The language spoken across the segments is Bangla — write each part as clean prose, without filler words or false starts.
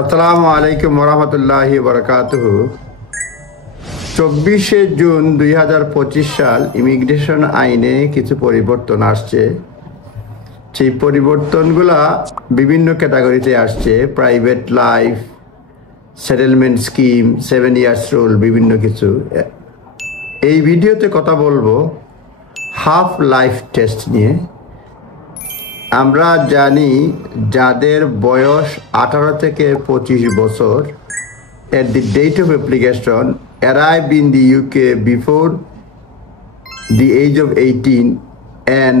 আসসালামু আলাইকুম ওরহমতুল্লাহি বারাকাতুহু। 24 জুন 2025 সাল ইমিগ্রেশন আইনে কিছু পরিবর্তন আসছে। সেই পরিবর্তনগুলা বিভিন্ন ক্যাটাগরিতে আসছে: private life, settlement scheme, 7 years rule, বিভিন্ন কিছু। এই ভিডিওতে কথা বলবো হাফ লাইফ টেস্ট নিয়ে। আমরা জানি যাদের বয়স 18 থেকে 25 বছর at the date of application arrived in the UK before the age of 18 and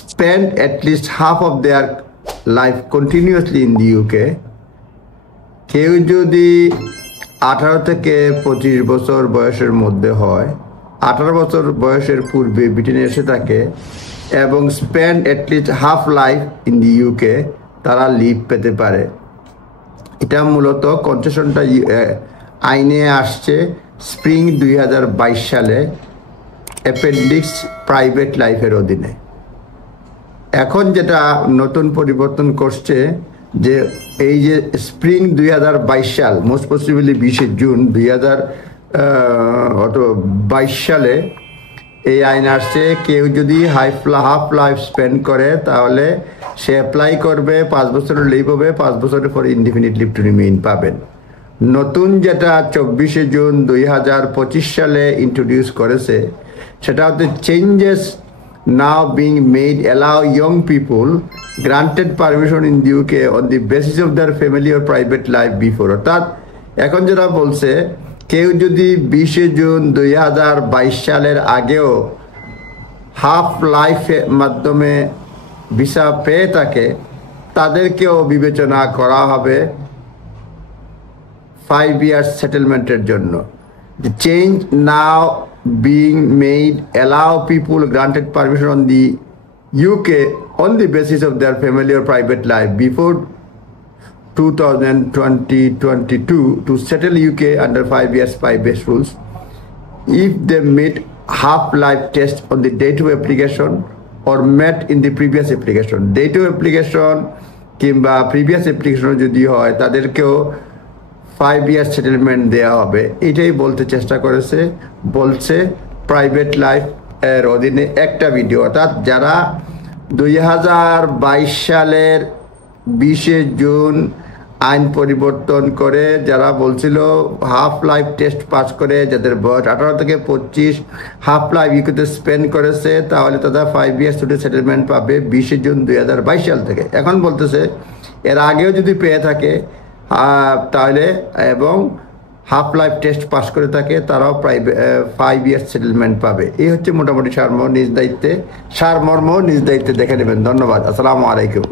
spent at least half of their life continuously in the UK, কেউ যদি 18 থেকে 25 বছর বয়সের মধ্যে হয়, 18 বছর বয়সের পূর্বে ব্রিটেনে এসে থাকে এবং spend at least half life in the UK, তারা লিভ পেতে পারে। এটা মূলত কনসেশনটা আইনে আসছে স্প্রিং 2022 সালে অ্যাপেন্ডিক্স প্রাইভেট লাইফের অধীনে। এখন যেটা নতুন পরিবর্তন করছে যে এই যে স্প্রিং 2022 সাল, মোস্ট পসিবলি 20 জুন 2022 সালে এই আইন আসছে। কেউ যদি হাফ লাইফ স্পেন্ড করে তাহলে সে অ্যাপ্লাই করবে, 5 বছরের লিভ হবে, 5 বছরের পরে ইনডিফিনিট লিভ টু রিমেইন পাবেন। নতুন যেটা 24 জুন 2025 সালে ইন্ট্রোডিউস করেছে সেটা হচ্ছে changes now being made allow young people granted permission in the UK on the basis of their family or private life before. অর্থাৎ এখন যেটা বলছে, কেউ যদি 20 জুন 2022 সালের আগেও হাফ লাইফের মাধ্যমে ভিসা পেয়ে থাকে, তাদেরকেও বিবেচনা করা হবে 5 ইয়ার্স সেটেলমেন্টের জন্য। The change now being made allow people granted permission on the UK on the basis of their family or private life before 2022 to settle UK under 5 years 5 base rules if they meet half life test on the date of application or met in the previous application. Date of application কিংবা previous application যদি হয় তাদেরকেও 5 years সেটেলমেন্ট দেওয়া হবে। এটাই বলতে চেষ্টা করেছে, বলছে প্রাইভেট লাইফ এর অধীনে একটা ভিডিও। অর্থাৎ যারা 2022 সালের 20 জুন আইন পরিবর্তন করে যারা বলছিল হাফ লাইফ টেস্ট পাস করে যাদের বয়স 18 থেকে 25 হাফ লাইফ ইউকেতে স্পেন্ড করেছে, তাহলে তারা 5 ইয়ার্স টুডে সেটেলমেন্ট পাবে 20 জুন 2022 সাল থেকে। এখন বলতেছে এর আগেও যদি পেয়ে থাকে তাহলে এবং হাফ লাইফ টেস্ট পাস করে থাকে, তারাও প্রায় 5 ইয়ার্স সেটেলমেন্ট পাবে। এই হচ্ছে মোটামুটি সারমর্ম নিজ দায়িত্বে দেখে নেবেন। ধন্যবাদ। আসসালামু আলাইকুম।